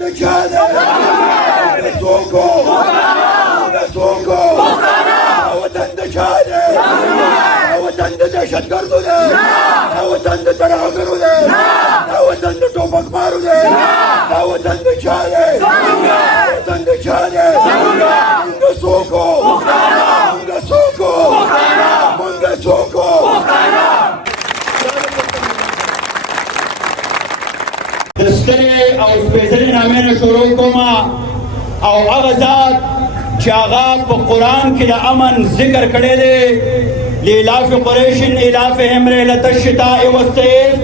وطن چا دی د څوکو د څوکو دا وطن د چا دی دا وطن د دهشتګردو دی دا وطن د ترهګرو دی دا وطن د ټوپکمارو دی دا وطن د چا دی وطن د چا دی مونږ څوکو مونږ څوکو مونږ څوکو د سترې او سپېڅلې نامې نه شروع کوم او هغه ذات چې هغه په قرآن کې د امن ذکر کړی دی لإلاف قریش إلافهم رحلة الشتاء والصيف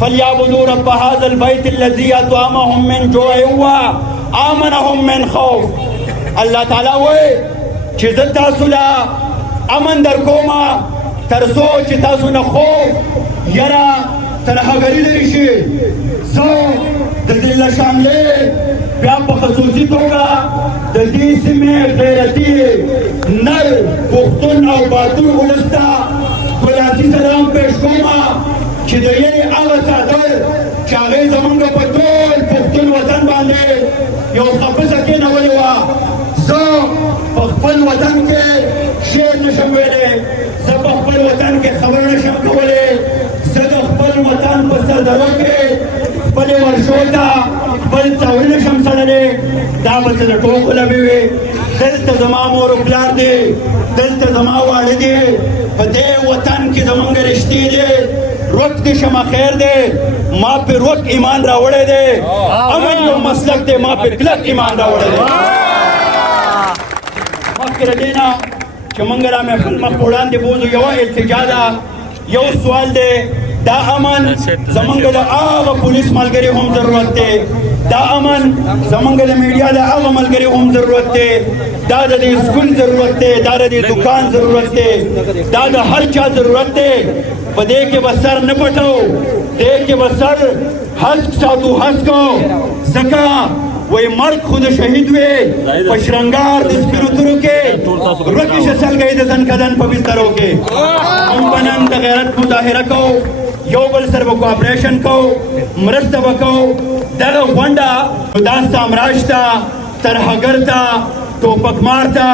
فليعبدوا رب هذا البيت الذي أطعمهم من جوع وآمنهم من خوف الله تعالی وایي چې زه تاسو له امن در کوم تر څو چې تاسو نه خوف یره ترهګري لرې شي زه د ضلع شاملې بیا په خصوصي توګه د دې سیمې غیرتي نر پښتون او باتور ولس ته ګلاسي سلام پیش کوم چې د یوې هغه څادر چې هغې زموږ په ټول پښتون وطن باندې یو خپسه کېنولې وه زه په خپل وطن کې شعر نشم ویلی زه په خپل وطن کې خبر نشم کولی زه د خپل وطن په سردرو کې خپلې ورشو ته خپل څاوري نشم څړلی دا به څه د ټوکو لبې وي دلته زما مور و پلار دی دلته زما واړه دي په دې وطن کې زموږ رشتې دی روک دې شمه خیر دی ما پې روک ایمان راوړی دی امن یو مسلک دی ما پې کلک ایمان راوړی دی مخکې له دې نه چې موږ را محفل مخ په وړاندې بوځو یوه التجا ده یو سوال دی دا امن زمونږ د هغه پولیس ملګري هم ضرورت دی دا امن زمونږ د میډیا د هغه ملګري هم ضرورت دی دا د دې سکول ضرورت دی دا د دې دکان ضرورت دی دا د هر چا ضرورت دی په دې کې به سر نه پټو دې کې به سر هسک ساتو هسکو ځکه وای مرګ خود شهید وي په شرنګار د سپینو تورو کې روکې شه سلګۍ د ځنکدن په بسترو کې موږ به نن د غیرت مظاهره کوو یو بل سره به کوآپریشن کوو مرسته به کوو دغه غونډه دا سامراج ته ترهګر ته ټوپکمار ته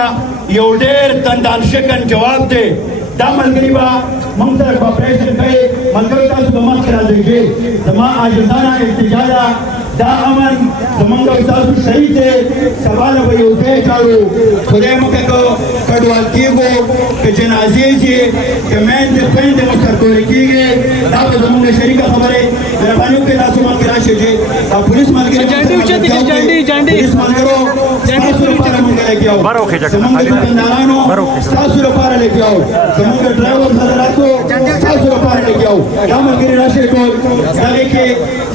یو ډېر دندان شکن جواب دی دا ملګري به موږ سره کوآپریشن کوي ملګرو تاسو به مخکې راځئ زما عاجزانه التجا ده دا امن زمونږ او تاسو شهید دی سبا له به یو ځای چاړو خدای مو که کډوال کېږو که جنازې ځي که میندې خویندې مو سرتورې کېږي دا به زمونږ شریکه خبرې مهرباني وکړئ تاسو مخکې راشئ چې او پولیس ملګري پولیس ملګرو ستاسو لپاره مونږ لګیا وو زمونږ دکاندارانو ستاسو لپاره لګیا وو زمونږ ډرایور حضراتو ستاسو لپاره لګیا وو دا ملګري راشئ ټول دغې کې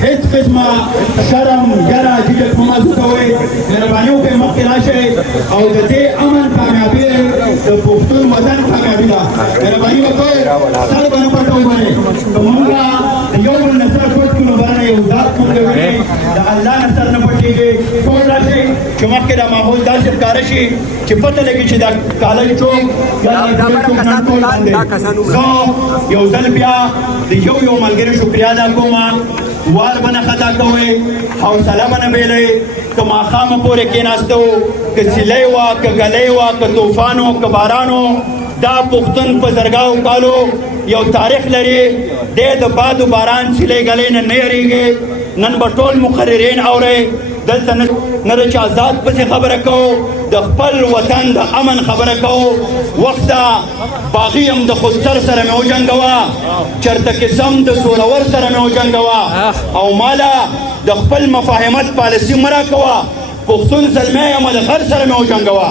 هېڅ قسمه شرم یره جګت ممازو کوئ مهرباني وکړئ مخکې راشئ او د دې امن کامیابي د پښتون وطن کامیابي ده مهرباني وکړئ سر به نه پټوو بلې که مونږ د یو بل نه سر پټ کړو بلنه یو ذات مونږ ویني د الله نه سر نه پټېږي ټول راشئ چې مخکې دا ماحول داسې ښکاره شي چې پته لګي چې دا کالج چوک یا چوک نن ټول باندې زه یو ځل بیا د یو ملګري شکریا ادا کوم وار بنه خطا کوئ حوصله بنه بیلئ که ماښامه پورې کېناستو که سیلۍ وه که ګلۍ وه که طوفان و که باران و دا پښتون په زرګاو کالو یو تاریخ لري دی د باد و باران سیلۍ ګلۍ نه نه یریږي نن به ټول مقررین اورئ دلته نه د چا ذات پسې خبره کوو د خپل وطن د امن خبره کوو وخته باغي یم د خودسر سره مې وجنګوه چېرته کې سم د زورور سره مې وجنګوه او ماله د خپل مفاهمت پالیسي مه راکوه پښتون زلمی یم د غر سره مې وجنګوه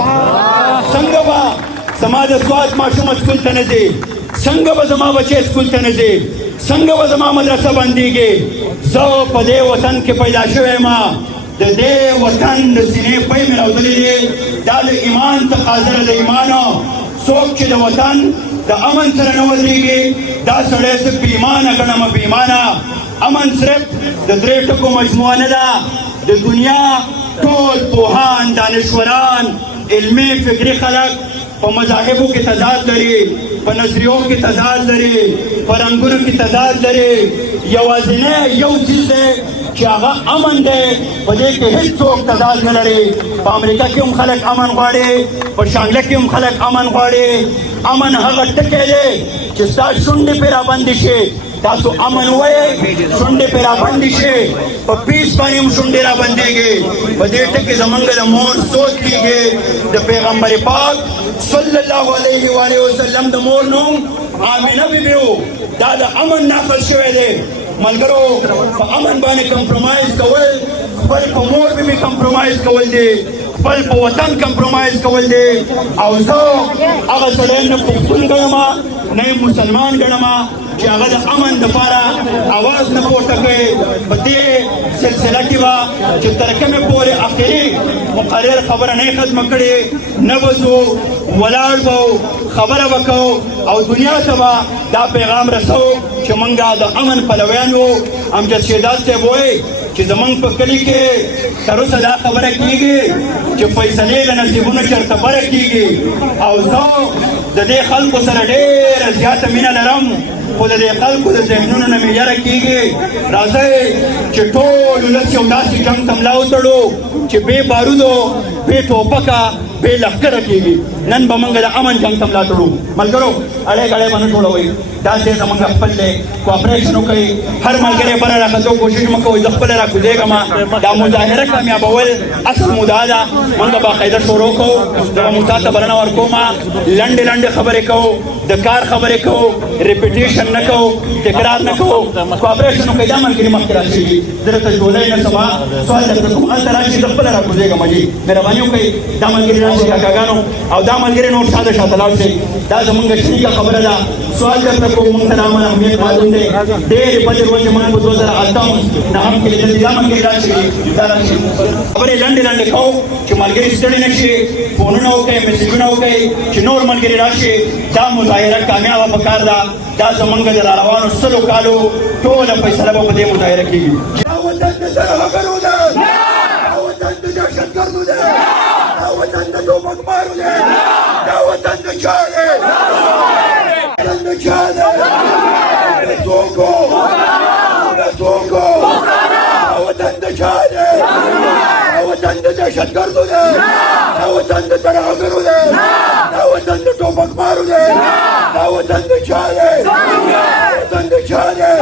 څنګه به زما د سوات ماشومه سکول ته نه ځي څنګه به زما بچی سکول ته نه ځي څنګه به زما مدرسه بندېږي زه په دې وطن کې پیدا شوی یم د دې وطن د سینې پی مې راودلی دی دا د ایمان تقاضا ده د ایمانو څوک چې د وطن د امن سره نه ودرېږي دا سړی زه بې ایمانه ګڼم بې ایمانه امن صرف د درې ټکو مجموعه نه ده د دنیا ټول پوهان دانشوران علمي فکري خلک په مذاهبو کې تضاد لري، په نظریو کې تضاد لري، په رنګونو کې تضاد لري. یوازینی یو څیز دی چې هغه امن دی، په دې کې هېڅوک تضاد نه لري. په امریکا کې هم خلک امن غواړي، په شانګله کې هم خلک امن غواړي. امن هغه ټکی دی چې ستا شونډې پرې راباندې شي. تاسو امن وایئ، شونډې پرې راباندې شي، په پیس باندې هم شونډې رابندېږي. په دې ټکي زمونږ د مور سوچ کېږي. د پیغمبر پاک صلی الله علیه و آله وسلم د مور نوم آمینه بیبي و. دا د امن ناخذ شوی دی. ملګرو، په امن باندې کمپرومایز کول خپل په مور بیبي کمپرومایز کول دی، خپل په وطن کمپرومایز کول دی. او زه هغه سړی نه پښتون ګڼم نه یې مسلمان ګڼم چې هغه د امن دپاره اواز نه پورته کوي. په دې سلسله کې به چې تر کومې پورې اخري مقرر خبره نه یې ختمه کړې، نه به ځو، ولاړ به خبره به کوو او دنیا ته به دا پیغام رسو چې موږ د امن پلویان یو. امجد شهزاد صاحب وایي چې زمونږ په کلي کې تر اوسه دا خبره کېږي چې فیصلې د نصیبونو چېرته بره کېږي. او زه د دې خلکو سره ډېره زیاته مینه لرم، خو د دې خلکو د ذهنونو نه مې یره کېږي. راځئ چې ټول ولس یو داسې جنګ ته ملا وتړو چې بې بارودو، بې ټوپکه، بې لښکره کېږي. نن به موږ د امن جنګ ته ملا تړو. ملګرو، اړې ګړې به نه ټولوئ. دا ځای زموږ خپل دی، کوآپریشن وکړئ. هر ملګری بره راختو کوشش مه کوئ. زه خپله راکوزېږم. دا مظاهره کامیابول اصل مدعا ده. موږ باقاعده شروع کوو. دغه موسی ته بلنه ورکوم، لنډې لنډې خبرې کوو، د کار خبرې کوو، ریپیټیشن نه کوو، تکرار نه کوو. کوآپریشن وکړئ. دا ملګري مخکې راشي. زه درته ډوډۍ نه سبا سوال درته کوم، هلته راشي، زه خپله راکوزېږم. جي مهرباني وکړئ. دا ملګري راشي کاکاګانو، او دا ملګري نور شاته شاته لاړ شئ. دا زموږ شریکه خبره ده. سوال درته کوم، موږ ته د امن اهمیت معلوم دی. ډېرې بدې ورځې موږ په 2008 کې لیدلې. دا ملګري راشي، دا راشي. خبرې لنډې لنډې کوو چې ملګري ستړي نه شي. فونونه وکړئ، میسیجونه وکړئ چې نور ملګري راشي. دا مظاهره کامیابه پکار ده. دا زموږ د راروانو 100 کالو ټوله فیصله به په دې مظاهره کېږي. دا وطن د ترهګرو ده، دا وطن د دهشتګردو ده، دا وطن د ټوپکمارو ده، دا وطن د چا دی؟ وطن د چا دی؟ د څوک و؟ د څوک و؟ دا وطن د چا دی؟ دا وطن د دهشتګردو ده، دا وطن د ترهګرو ده، دا وطن د ټوپکمارو ده، دا وطن د چا دی؟ وطن د چا دی؟